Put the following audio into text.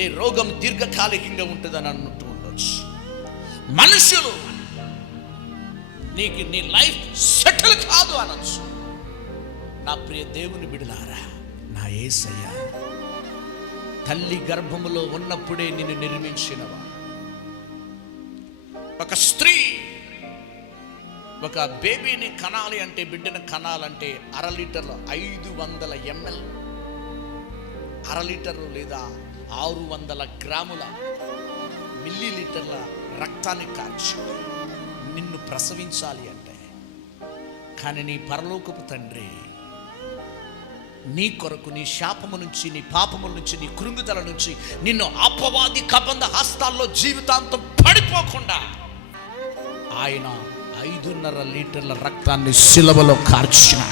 నీ రోగం దీర్ఘకాలికంగా ఉంటుందని అన్నట్టు ఉండొచ్చు. మనుషులు నీకు నీ లైఫ్ సెటిల్ కాదు అనొచ్చు. నా ప్రియ దేవుని బిడ్డలారా, నా యేసయ్య తల్లి గర్భములో ఉన్నప్పుడే నిన్ను నిర్మించినవా. ఒక స్త్రీ ఒక బేబీని కనాలి అంటే, బిడ్డను కనాలంటే 1/2 లీటర్లు 500 ml 1/2 లీటరు లేదా 600 గ్రాముల మిల్లీలీటర్ల రక్తాన్ని కార్చి నిన్ను ప్రసవించాలి అంటే, కానీ నీ పరలోకపు తండ్రి నీ కొరకు నీ శాపము నుంచి, నీ పాపముల నుంచి, నీ కృంగుదల నుంచి నిన్ను అపవాది కబంధ హస్తాల్లో జీవితాంతం పడిపోకుండా ఆయన 5.5 లీటర్ల రక్తాన్ని శిలువలో కార్చిన